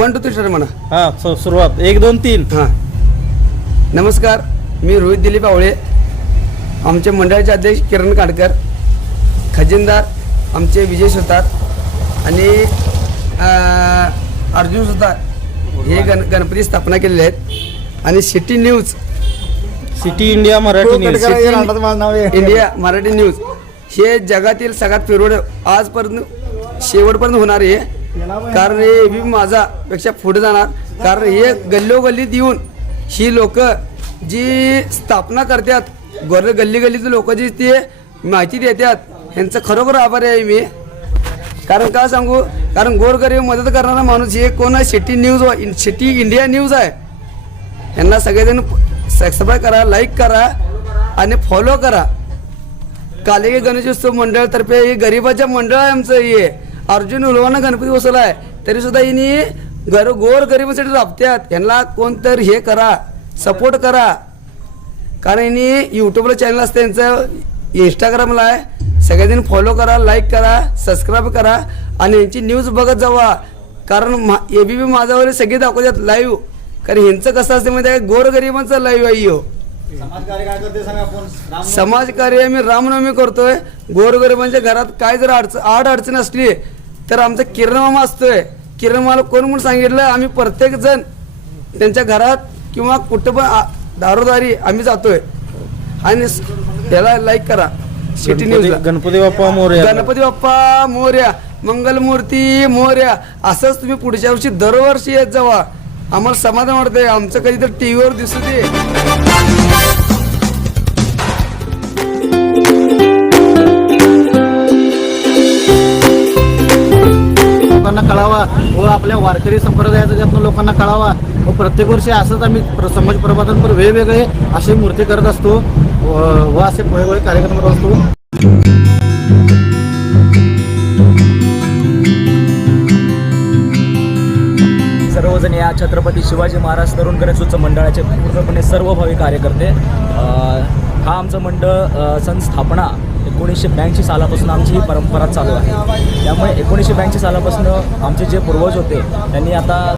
one two three star म्हणा. हा सु- सुरुवात. एक दोन तीन. हां. नमस्कार मी रोहित दिलीप आवळे. आमचे मंडळाचे अध्यक्ष किरण काडकर खजिनदार आमचे विजय सुतार आणि अं, अर्जुन सुतार हे गण गणपती स्थापना केलेले आहेत. आणि city news. City India Marathi news. India Marathi news. हे जगातील सगळ्यात फेवरेट आजपर्यंत शेवटपर्यंत होणार आहे. कारण हे बी माझा पेक्षा पुढे जाणार. कारण हे गल्लोगल्लीत येऊन ही लोक जी स्थापना करतात गोर गल्ली गल्लीचे लोक जी ते माहिती देतात ह्यांचं खरोखर आभारी आहे मी. कारण का सांगू? कारण गोरगरीब मदत करणारा माणूस हे कोण आहे? City news city India news आहे. यांना सगळेजण सबस्क्राईब करा लाईक करा आणि फॉलो करा. कालिके गणेशोत्सव मंडळातर्फे हे गरिबाच्या मंडळ आहे आमचं हे. अर्जुन उलवानं गणपती बसवला आहे तरी सुद्धा हिनी गर गोर गरिबासाठी राबत्यात. यांना कोणतरी हे करा सपोर्ट करा. कारण हिनी यूट्यूबला चॅनल असतं त्यांचं इंस्टाग्रामला आहे. सगळेजण फॉलो करा लाईक करा सबस्क्राईब करा. आणि यांची न्यूज बघत जावा. कारण मा ए बी पी माझ्यावर सगळे दाखवतात लाईव्ह कारण ह्यांचं कसं असते म्हणजे गोरगरिबांचं लाईव्ह आहे ह्यो समाजकार्य मी रामनवमी करतोय. गोरगरिबांच्या घरात काय जर अडचण आड अडचण असली तर आमचा किरण मामा असतोय. किरण मामा कोण म्हणून सांगितलं? आम्ही प्रत्येक जण त्यांच्या घरात किंवा कुठं पण दारोदारी आम्ही जातोय. आणि स- याला लाईक करा. सिटी न्यूजला गणपती बाप्पा मोरया. गणपती बाप्पा मोर्या. मंगलमूर्ती मोर्या. असंच तुम्ही पुढच्या वर्षी दरवर्षी येत जावा. आम्हाला समाधान वाटतंय. आमचं कधी तर टी व्हीवर दिसू दे. कळावा व आपल्या वारकरी संप्रदायाचा त्यातनं लोकांना कळावा व प्रत्येक वर्षी असंच आम्ही प्र- समाज प्रभातांवर वेगवेगळे असे मूर्ती करत असतो व व असे वेगवेगळे कार्यक्रम करत असतो. सर्वजण या छत्रपती शिवाजी महाराज तरुण गणेशोत्सव मंडळाचे पूर्णपणे सर्व भावी कार्यकर्ते हा आमचं मंडळ संस्थापना स्थापना एकोणीसशे ब्याऐंशी सालापासून आमची ही परंपरा चालू आहे. त्यामुळे एकोणीसशे ब्याऐंशी सालापासून आमचे जे पूर्वज होते त्यांनी आता